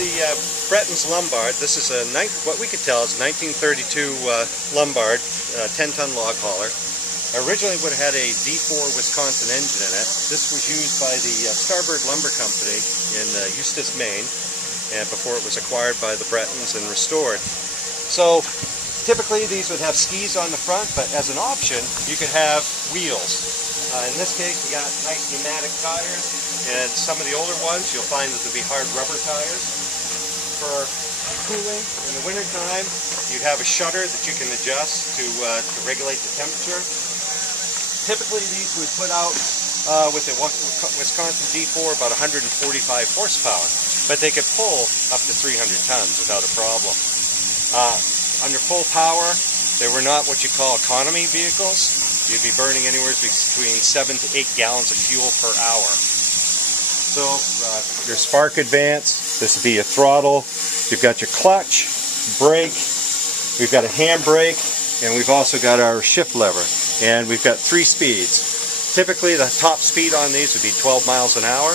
the Breton's Lombard. This is what we could tell is a 1932 Lombard 10-ton log hauler. Originally would have had a D4 Wisconsin engine in it. This was used by the Starboard Lumber Company in Eustis, Maine, and before it was acquired by the Bretons and restored. So typically these would have skis on the front, but as an option you could have wheels. In this case we got nice pneumatic tires, and some of the older ones you'll find that there'll be hard rubber tires. For cooling in the winter time you'd have a shutter that you can adjust to regulate the temperature. Typically these would put out with the Wisconsin D4 about 145 horsepower, but they could pull up to 300 tons without a problem. Under full power, they were not what you call economy vehicles. You'd be burning anywhere between 7 to 8 gallons of fuel per hour. So your spark advance, this would be a throttle. You've got your clutch, brake, we've got a handbrake, and we've also got our shift lever. And we've got 3 speeds. Typically the top speed on these would be 12 miles an hour,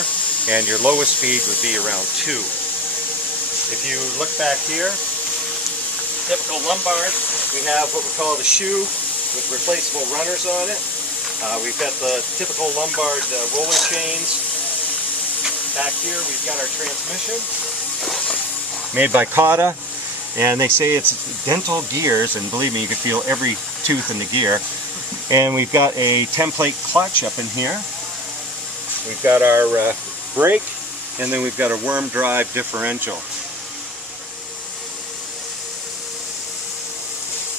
and your lowest speed would be around 2. If you look back here, typical Lombard, we have what we call the shoe with replaceable runners on it. We've got the typical Lombard roller chains. Back here we've got our transmission, made by Cotta, and they say it's dental gears, and believe me, you can feel every tooth in the gear. And we've got a template clutch up in here. We've got our brake, and then we've got a worm drive differential.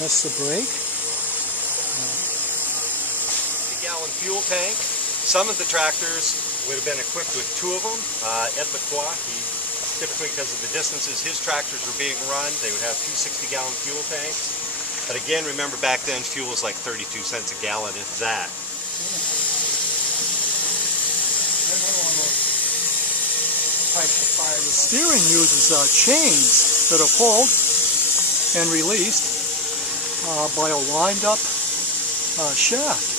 That's the brake. 50-gallon fuel tank. Some of the tractors would have been equipped with 2 of them. Ed Lacroix, typically because of the distances his tractors were being run, they would have 2 60-gallon fuel tanks. But again, remember back then fuel was like 32 cents a gallon, if that. The steering uses chains that are pulled and released by a wind-up shaft.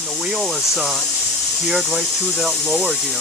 And the wheel is geared right through that lower gear.